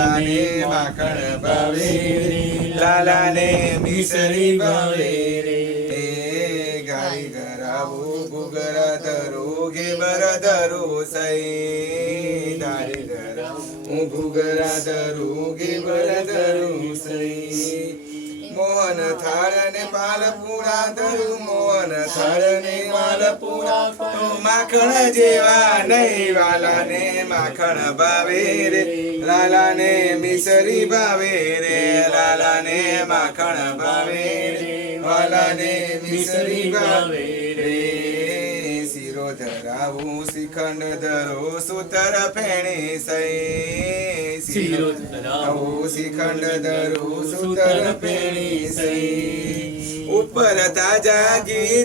લાલાને માખણ ભાવે રે લાલાને મિસરી ભાવે રે ગાય ગરાવું ગુગરા ધરો, ઘેબર ધરો, સઈ દારે ધરા હું ધરો, ઘેબર ધરો, સઈ. મોહન થાળ ને પાલપુરા ધરું મોહન થાળ ને માખણ જેવા નહીં વાલાને માખણ ભાવે રે. લાલાને મિસરી ભાવે રે. લાલાને માખણ ભાવે રે. વાલાને મિસરી ભાવે રે. શિરો ધરાવું શ્રીખંડ ધરો સુતર ફેણી સઈ શિરો ધરાવું, શ્રીખંડ ધરો સુતર ફેણી સઈ ઉપર તાજા ઘી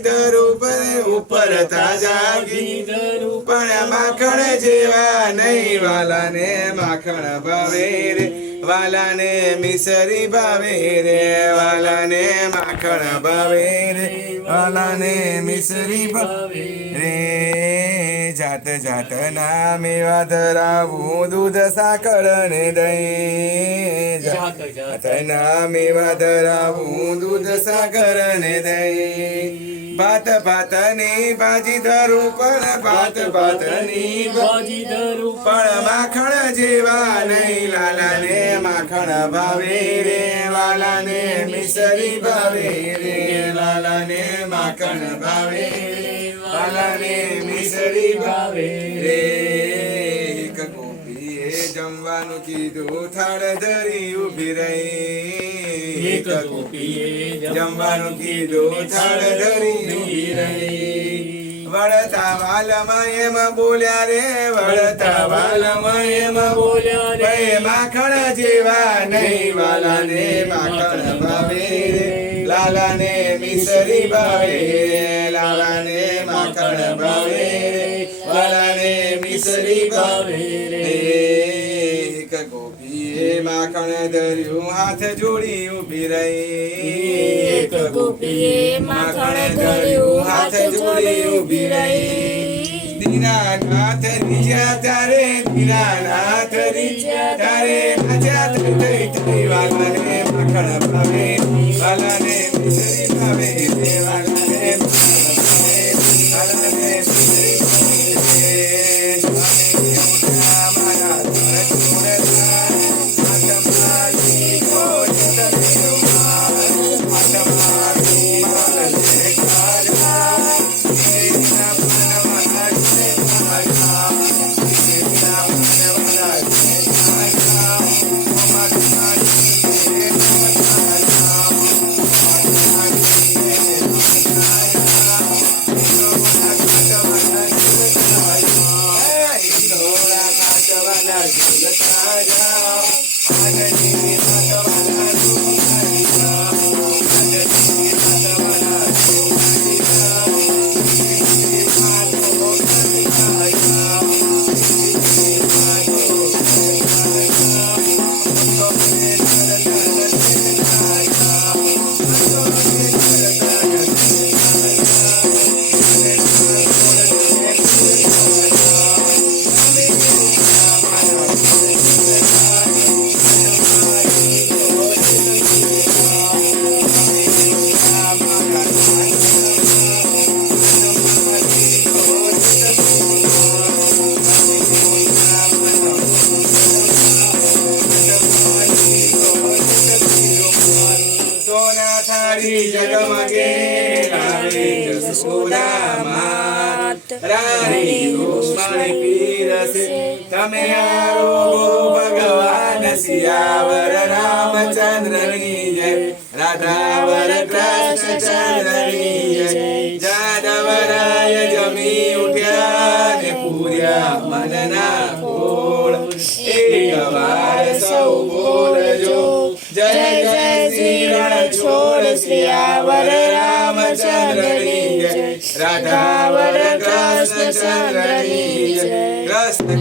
ઉપર ઉપર તાજા ઘી ધરું પણ માખણ જેવા નહીં, વાલાને માખણ ભાવે રે, વાલાને મિસરી ભાવે રે, વાલાને માખણ ભાવે રે, વાલાને મિસરી ભાવે રે. જાત જાતના મેવા ધરાવું દૂધ સાકર ને દહીં જાત જાત જાતના મેવા ધરાવું દૂધ સાકર ને દહીં ભાત ભાતની ભાજી ધરું પણ ભાત ભાતની ભાજી બાજી ધરું પણ માખણ જેવા નહીં લાલાને માખણ ભાવે રે વાલાને મિસરી ભાવે વાલાને મિસરી ભાવે રે. એક ગોપીએ જમવાનું કીધું થાળ ધરી ઊભી રહી. એક ગોપીએ જમવાનું કીધું થાળ ધરી ઊભી રહી. વળતા વાલમાં એમ બોલ્યા રે વળતા વાલમાં એમ બોલ્યા રે. માખણ જેવા નહીં વાલાને માખણ ભાવે રે. લાલાને મિસરી ભાવે, લાલાને માખણ ભાવે રે મિસરી ભાવે એક ગોપીએ માખણ ધર્યું, હાથ જોડી ઊભી રહી. એક ગોપીએ માખણ ધર્યું, હાથ જોડી ઊભી રહી. દીનાનાથ રીજ્યા તારે દીનાનાથ રીજ્યા તારે થઈ થઈ થઈ વાલાને માખણ ભાવે વાલાને Raja થાળી જગમગે લાવે જસોદામાં રાણી રૂક્ષ્મણી પીરસે તમે આરો ભગવાન સિયાવર રામચંદ્રની જય રાધાવર કૃષ્ણચંદ્રની જય જાદવરાય જમી ઉઠ્યા ને પૂર્યા મનના કોળ એક વાર સૌ બોલજો राधावर कृष्ण चंद्री कृष्ण